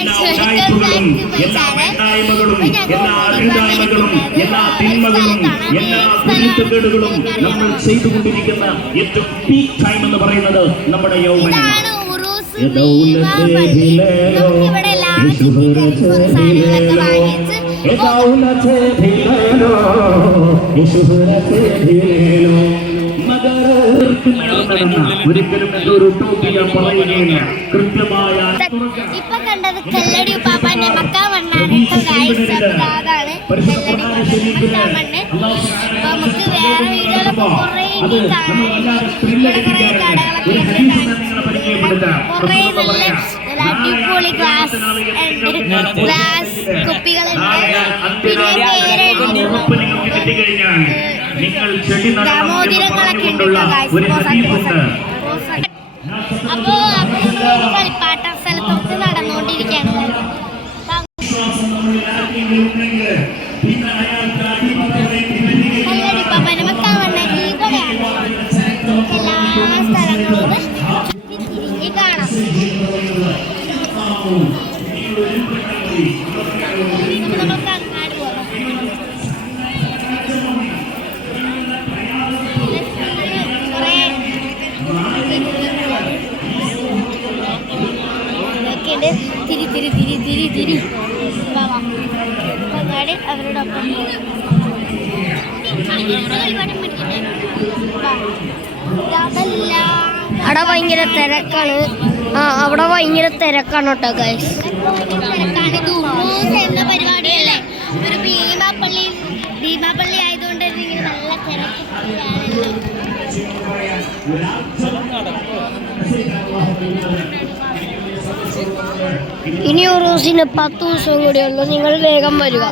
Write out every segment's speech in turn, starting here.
എല്ലാ ഉടായ്പകളും, എല്ലാ വേണ്ടായ്മകളും, എല്ലാ അരുതായ്മകളും, എല്ലാ തിന്മകളും, എല്ലാ കുരുത്തക്കേടുകളും നമ്മൾ ചെയ്തുകൊണ്ടിരിക്കുന്ന ഏറ്റവും പീക്ക് ടൈം എന്ന് പറയുന്നത് നമ്മുടെ യൗവനം. ഒരിക്കലും ഒരു ടോപ്പിയ പറയുകയില്ല. കൃത്യമായ ഇപ്പൊ കണ്ടത് കല്ലടി ഉപ്പാപ്പാന്റെ മക്കാമണ്ണാണ്. നമുക്ക് വേറെ വീടുകളൊക്കെ കുറെ കുറെ നല്ല അടിപൊളി ഗ്ലാസ് കുപ്പികളുണ്ട്. പിന്നെ ദാമോദരങ്ങളൊക്കെ ഉണ്ട്. അപ്പൊ കളിപ്പാട്ട സ്ഥലത്തോട്ട് നടന്നുകൊണ്ടിരിക്കുകയാണ്. കല്ലടി ഉപ്പാപ്പാന്റെ മക്കാമണ്ണ ഇവിടെയാണ്. എല്ലാ സ്ഥലങ്ങളും തിരിഞ്ഞ് കാണാം. നമുക്ക് അങ്ങാട് പോകാം. തിരി തിരി തിരി തിരി തിരി അങ്ങാട് അവരോടൊപ്പം അവിടെ ഭയങ്കര തിരക്കാണ്. അവിടെ ഭയങ്കര തിരക്കാണ് കേട്ടോ ഗൈസ്. എന്ന പരിപാടിയല്ലേ ഒരു ഭീമാപ്പള്ളി ആയതുകൊണ്ട് ഇങ്ങനെ നല്ല തിരക്കാണല്ലോ. ഇനി ഉറൂസിന് 10 ദിവസം കൂടിയുള്ളൂ. നിങ്ങൾ വേഗം വരിക,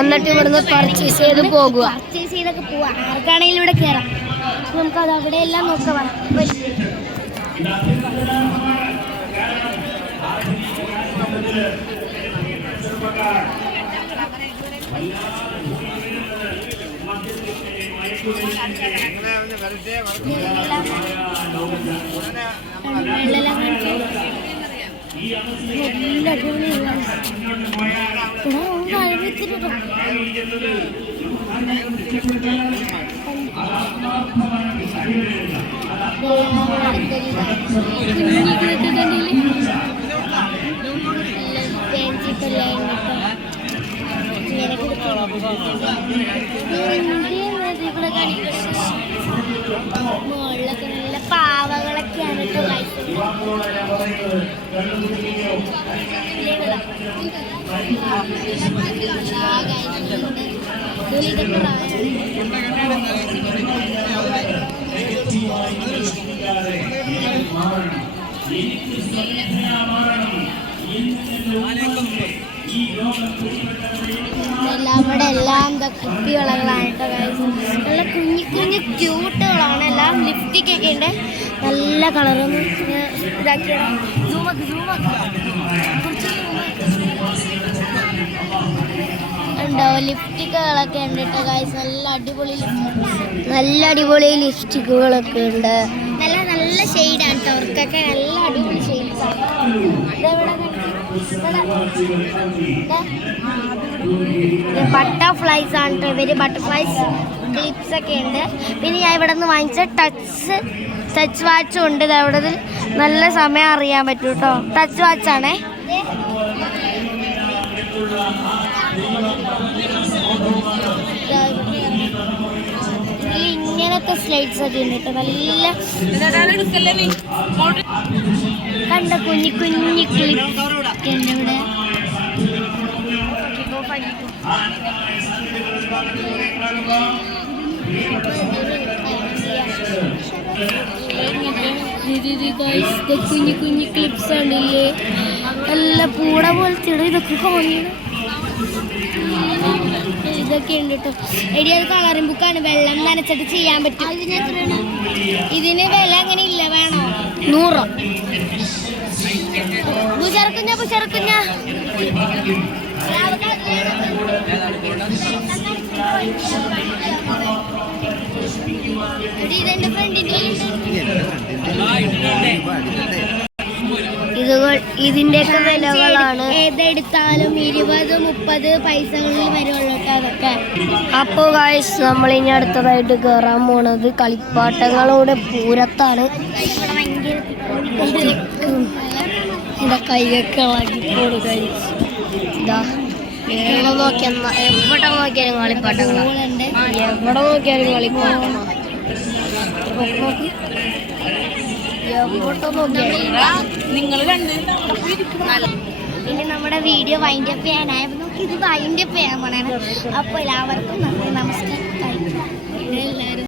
എന്നിട്ട് ഇവിടുന്ന് പർച്ചേസ് ചെയ്ത് പോകുക. പർച്ചേസ് ചെയ്തൊക്കെ പോവാ. ആർക്കാണെങ്കിലും ഇവിടെ കയറാം. നമുക്ക് അത് അവിടെ എല്ലാം നോക്കാം. മുകളിലൊക്കെ നല്ല പാവകളൊക്കെയാണ് കേട്ടോ. അവിടെ എല്ലാം കുപ്പിവളകളാണ് കേട്ടോ. നല്ല കുഞ്ഞു കുഞ്ഞു ക്യൂട്ടുകളാണ്. എല്ലാം ലിപ്സ്റ്റിക്കൊക്കെ ഉണ്ട്. നല്ല കളറൊന്നും ഇതാക്കിയാണ്. ഉണ്ടോ ലിപ്സ്റ്റിക്കുകളൊക്കെ ഉണ്ട് കേട്ടോ ഗൈസ്. നല്ല അടിപൊളി ലിപ്സ്റ്റിക്കുകളൊക്കെ ഉണ്ട്. നല്ല നല്ല ഷെയ്ഡാണ് കേട്ടോ. അവർക്കൊക്കെ നല്ല അടിപൊളി ഷെയ്ഡ്സാണ്. ബട്ടർഫ്ലൈസ് ആണ് കേട്ടോ. ഇവര് ബട്ടർഫ്ലൈസ് ക്ലിപ്സ് ഒക്കെ ഉണ്ട്. പിന്നെ ഞാൻ ഇവിടെ നിന്ന് വാങ്ങിച്ച ടച്ച് വാച്ചും ഉണ്ട്. അവിടെ നല്ല സമയം അറിയാൻ പറ്റും കേട്ടോ. ടച്ച് വാച്ചാണേ. ഇങ്ങനത്തെ സ്ലൈഡ്സ് ഒക്കെ ഉണ്ട് കേട്ടോ. നല്ല കണ്ട കുഞ്ഞി കുഞ്ഞി ക്ലിപ്സ് ഒക്കെ ഉണ്ട് ഇവിടെ. കുഞ്ഞു കുഞ്ഞു ക്ലിപ്സ് ഉണ്ടല്ലേ. നല്ല പൂട പോലത്തെ ഇതൊക്കെ തോന്നിയത്. ഇതൊക്കെ ഉണ്ട് കേട്ടോ. എടി അത് കളറിംഗ് ബുക്കാണ്. വെള്ളം നനച്ചിട്ട് ചെയ്യാൻ പറ്റും. ഇതിന് വില അങ്ങനെ ഇല്ല. വേണോ? 100. ചെറുക്കുഞ്ഞ ഇതെന്റെ ഫ്രണ്ടിന്റെ. ഇതിന്റെയൊക്കെ വിലകളാണ്. ഏതെടുത്താലും 20-30 പൈസകളിൽ വരുള്ളൂ കേട്ടോ അതൊക്കെ. അപ്പോൾ ഗായ്സ് നമ്മൾ ഇനി അടുത്തതായിട്ട് കയറാൻ പോണത് കളിപ്പാട്ടങ്ങളുടെ പൂരത്താണ്. എൻ്റെ കൈയൊക്കെ ഇളകിപ്പോട് ഗായ്സ്. ഇതാ എവിടെ നോക്കിയാലും കളിപ്പാട്ടങ്ങളാണ്, എവിടെ നോക്കിയാലും കളിപ്പാട്ടമാണ്. പിന്നെ നമ്മുടെ വീഡിയോ വൈൻഡ് അപ്പ് ചെയ്യാനായ നമുക്ക് ഇത് വൈൻഡ് അപ്പ് ചെയ്യാൻ പോണാണ്. അപ്പോൾ എല്ലാവർക്കും നന്ദി, നമസ്കാരം. എല്ലാവരും